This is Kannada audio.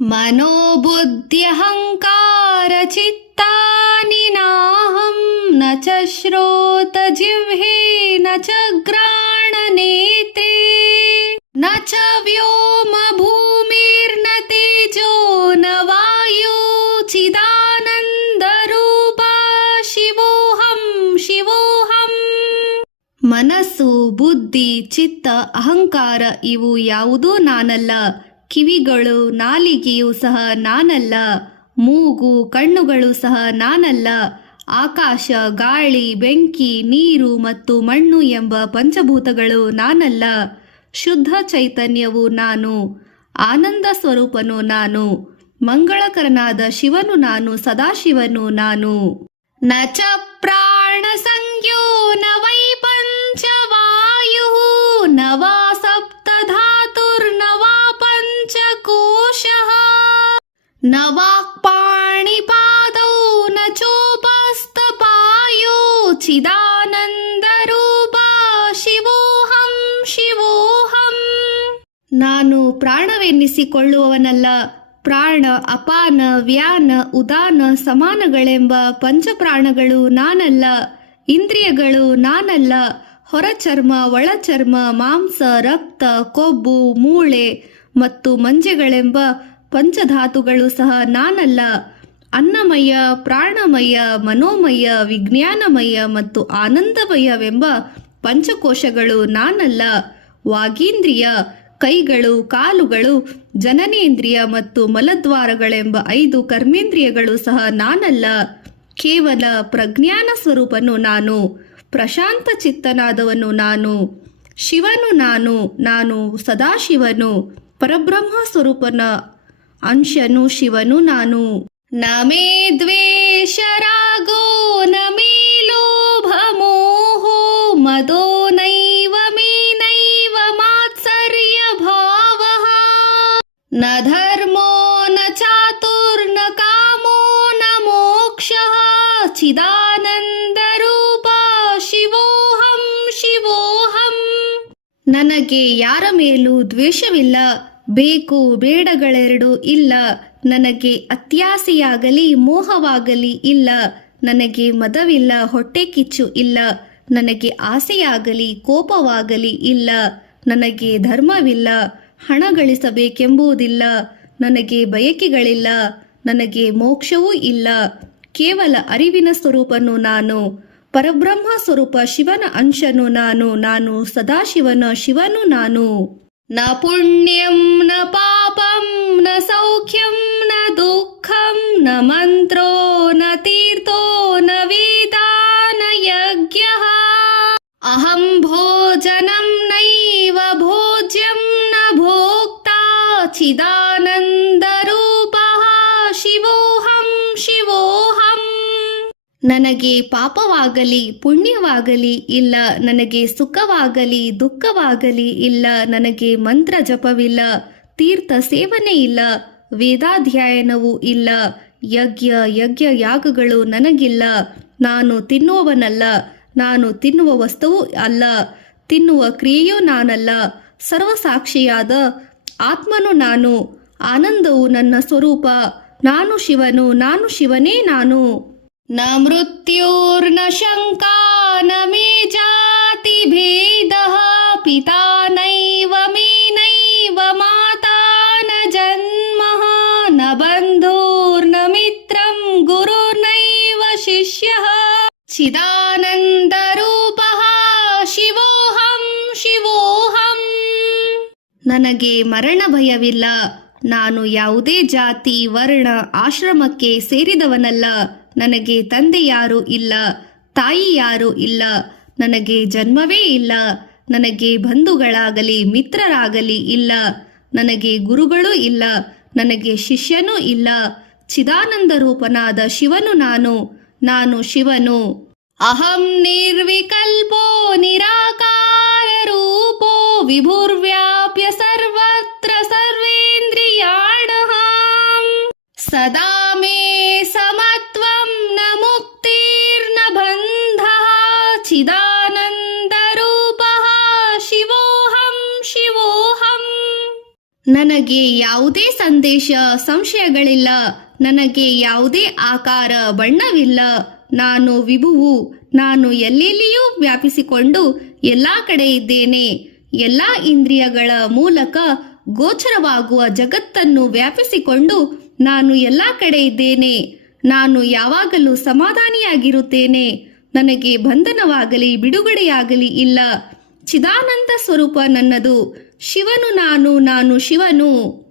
मनोबुद्ध्यहङ्कारचित्तानि नाहं न च श्रोतजिह्वे न च घ्राणनेत्रे न च व्योमभूमिर्न तेजो न वायु ಚಿದಾನಂದರೂಪ ಶಿವೋಹಂ ಶಿವೋಹಂ. ಮನಸ್ಸು, ಬುದ್ಧಿ, ಚಿತ್ತ, ಅಹಂಕಾರ ಇವು ಯಾವುದೂ ನಾನಲ್ಲ. ಕಿವಿಗಳು, ನಾಲಿಗೆಯೂ ಸಹ ನಾನಲ್ಲ. ಮೂಗು, ಕಣ್ಣುಗಳು ಸಹ ನಾನಲ್ಲ. ಆಕಾಶ, ಗಾಳಿ, ಬೆಂಕಿ, ನೀರು ಮತ್ತು ಮಣ್ಣು ಎಂಬ ಪಂಚಭೂತಗಳು ನಾನಲ್ಲ. ಶುದ್ಧ ಚೈತನ್ಯವು ನಾನು. ಆನಂದ ಸ್ವರೂಪನು ನಾನು. ಮಂಗಳಕರನಾದ ಶಿವನು ನಾನು. ಸದಾಶಿವನು ನಾನು. ನ ಚ ಪ್ರಾಣ ಸಂಜ್ಞೋ ನ ವೈ ಪಂಚವಾಯು ನ ವಾ ಸಪ್ತಧಾತುರ್ನ ವಾ ಪಂಚಕೋಶಃ ನ ವಾಕ್ಪಾಣಿಪಾದೌ ನ ಚೋಪಸ್ಥಪಾಯೋ ಚಿದಾನಂದರೂಪ ಶಿವೋಹಂ ಶಿವೋಹಂ. ನಾನು ಪ್ರಾಣವೆನ್ನಿಸಿಕೊಳ್ಳುವವನಲ್ಲ. ಪ್ರಾಣ, ಅಪಾನ, ವ್ಯಾನ, ಉದಾನ, ಸಮಾನಗಳೆಂಬ ಪಂಚಪ್ರಾಣಗಳು ನಾನಲ್ಲ. ಇಂದ್ರಿಯಗಳು ನಾನಲ್ಲ. ಹೊರಚರ್ಮ, ಒಳಚರ್ಮ, ಮಾಂಸ, ರಕ್ತ, ಕೊಬ್ಬು, ಮೂಳೆ ಮತ್ತು ಮಂಜೆಗಳೆಂಬ ಪಂಚಧಾತುಗಳು ಸಹ ನಾನಲ್ಲ. ಅನ್ನಮಯ, ಪ್ರಾಣಮಯ, ಮನೋಮಯ, ವಿಜ್ಞಾನಮಯ ಮತ್ತು ಆನಂದಮಯವೆಂಬ ಪಂಚಕೋಶಗಳು ನಾನಲ್ಲ. ವಾಗೀಂದ್ರಿಯ, ಕೈಗಳು, ಕಾಲುಗಳು, ಜನನೇಂದ್ರಿಯ ಮತ್ತು ಮಲದ್ವಾರಗಳೆಂಬ 5 ಕರ್ಮೇಂದ್ರಿಯಗಳು ಸಹ ನಾನಲ್ಲ. ಕೇವಲ ಪ್ರಜ್ಞಾನ ಸ್ವರೂಪನು ನಾನು. ಪ್ರಶಾಂತ ಚಿತ್ತನಾದವನು ನಾನು. ಶಿವನು ನಾನು. ನಾನು ಸದಾಶಿವನು. ಪರಬ್ರಹ್ಮ ಸ್ವರೂಪನ ಅಂಶನು ಶಿವನು ನಾನು. ನ ಮೇ ದ್ವೇಷ ರಾಗೋ ನ ಮೇ ಲೋಭ ಮೋಹೋ ಮದೋ ನೈವ ಮೇ ನೈವ ಮಾತ್ಸರ್ಯ ಭಾವಃ ನ ಧರ್ಮೋ ನ ಚಾತುರ್ನ ಕಾಮೋ ನ ಮೋಕ್ಷಃ ಚಿದಾನಂದ ರೂಪ ಶಿವೋಹಂ ಶಿವೋಹಂ. ನನಗೆ ಯಾರ ಮೇಲೂ ದ್ವೇಷವಿಲ್ಲ. ಬೇಕು ಬೇಡಗಳೆರಡೂ ಇಲ್ಲ. ನನಗೆ ಅತ್ಯಾಸೆಯಾಗಲಿ ಮೋಹವಾಗಲಿ ಇಲ್ಲ. ನನಗೆ ಮದವಿಲ್ಲ, ಹೊಟ್ಟೆ ಕಿಚ್ಚು ಇಲ್ಲ. ನನಗೆ ಆಸೆಯಾಗಲಿ ಕೋಪವಾಗಲಿ ಇಲ್ಲ. ನನಗೆ ಧರ್ಮವಿಲ್ಲ, ಹಣ ಗಳಿಸಬೇಕೆಂಬುದಿಲ್ಲ. ನನಗೆ ಬಯಕೆಗಳಿಲ್ಲ. ನನಗೆ ಮೋಕ್ಷವೂ ಇಲ್ಲ. ಕೇವಲ ಅರಿವಿನ ಸ್ವರೂಪನು ನಾನು. ಪರಬ್ರಹ್ಮ ಸ್ವರೂಪ ಶಿವನ ಅಂಶನು ನಾನು. ನಾನು ಸದಾಶಿವನ ಶಿವನು ನಾನು. ನ ಪುಣ್ಯಂ ನ ಪಾಪಂ ನ ಸೌಖ್ಯಂ ನ ದುಃಖಂ ನ ಮಂತ್ರೋ ನ ತೀರ್ಥೋ ನ ವೇದ ನ ಯಜ್ಞಃ ಅಹಂ ಭೋಜನಂ ನೈವ ಭೋಜ್ಯಂ ನ ಭೋಕ್ತಾ ಚಿದಾನಂದ ರೂಪಃ ಶಿವೋಹಂ ಶಿವೋಹಂ. ನನಗೆ ಪಾಪವಾಗಲಿ ಪುಣ್ಯವಾಗಲಿ ಇಲ್ಲ. ನನಗೆ ಸುಖವಾಗಲಿ ದುಃಖವಾಗಲಿ ಇಲ್ಲ. ನನಗೆ ಮಂತ್ರ ಜಪವಿಲ್ಲ, ತೀರ್ಥ ಸೇವನೆ ಇಲ್ಲ, ವೇದಾಧ್ಯಯನವೂ ಇಲ್ಲ, ಯಜ್ಞ ಯಾಗಗಳು ನನಗಿಲ್ಲ. ನಾನು ತಿನ್ನುವವನಲ್ಲ. ನಾನು ತಿನ್ನುವ ವಸ್ತುವು ಅಲ್ಲ. ತಿನ್ನುವ ಕ್ರಿಯೆಯೂ ನಾನಲ್ಲ. ಸರ್ವಸಾಕ್ಷಿಯಾದ ಆತ್ಮನು ನಾನು. ಆನಂದವು ನನ್ನ ಸ್ವರೂಪ. ನಾನು ಶಿವನು. ನಾನು ಶಿವನೇ ನಾನು. ನ ಮೃತ್ಯುರ್ನ ಶಂಕಾ ನ ಮೇ ಜಾತಿ ಭೇದಃ ಪಿತಾ ನೈವ ಮೇ ನೈವ ಮಾತಾ ನ ಜನ್ಮಃ ನ ಬಂಧುರ್ನ ಮಿತ್ರಂ ಗುರುರ್ನೈವ ಶಿಷ್ಯಃ ಚಿದಾನಂದ ರೂಪಃ ಶಿವೋಹಂ ಶಿವೋಹಂ. ನನಗೆ ಮರಣ ಭಯವಿಲ್ಲ. ನಾನು ಯಾವುದೇ ಜಾತಿ, ವರ್ಣ, ಆಶ್ರಮಕ್ಕೆ ಸೇರಿದವನಲ್ಲ. ನನಗೆ ತಂದೆ ಯಾರೂ ಇಲ್ಲ, ತಾಯಿ ಯಾರೂ ಇಲ್ಲ. ನನಗೆ ಜನ್ಮವೇ ಇಲ್ಲ. ನನಗೆ ಬಂಧುಗಳಾಗಲಿ ಮಿತ್ರರಾಗಲಿ ಇಲ್ಲ. ನನಗೆ ಗುರುಗಳೂ ಇಲ್ಲ. ನನಗೆ ಶಿಷ್ಯನೂ ಇಲ್ಲ. ಚಿದಾನಂದ ರೂಪನಾದ ಶಿವನು ನಾನು. ನಾನು ಶಿವನು. ಅಹಂ ನಿರ್ವಿಕಲ್ಪೋ ನಿರಾಕಾರ ರೂಪೋ ವಿಭುರ್ವ್ಯಾಪ್ಯ ಸರ್ವತ್ರ ಸರ್ವೇಂದ್ರಿಯಾಣಃ ಸದಾ ಮೇ ಸಮತ್ವಂ ನ ಮುಕ್ತಿರ್ನ ಬಂಧಃ ಚಿದಾನಂದ ರೂಪಃ ಶಿವೋಹಂ ಶಿವೋಹಂ. ನನಗೆ ಯಾವುದೇ ಸಂದೇಶ ಸಂಶಯಗಳಿಲ್ಲ. ನನಗೆ ಯಾವುದೇ ಆಕಾರ ಬಣ್ಣವಿಲ್ಲ. ನಾನು ವಿಭುವು. ನಾನು ಎಲ್ಲೆಲ್ಲಿಯೂ ವ್ಯಾಪಿಸಿಕೊಂಡು ಎಲ್ಲ ಕಡೆ ಇದ್ದೇನೆ. ಎಲ್ಲ ಇಂದ್ರಿಯಗಳ ಮೂಲಕ ಗೋಚರವಾಗುವ ಜಗತ್ತನ್ನು ವ್ಯಾಪಿಸಿಕೊಂಡು ನಾನು ಎಲ್ಲ ಕಡೆ ಇದ್ದೇನೆ. ನಾನು ಯಾವಾಗಲೂ ಸಮಾಧಾನಿಯಾಗಿರುತ್ತೇನೆ. ನನಗೆ ಬಂಧನವಾಗಲಿ ಬಿಡುಗಡೆಯಾಗಲಿ ಇಲ್ಲ. ಚಿದಾನಂದ ಸ್ವರೂಪ ನನ್ನದು. ಶಿವನು ನಾನು, ನಾನು ಶಿವನು.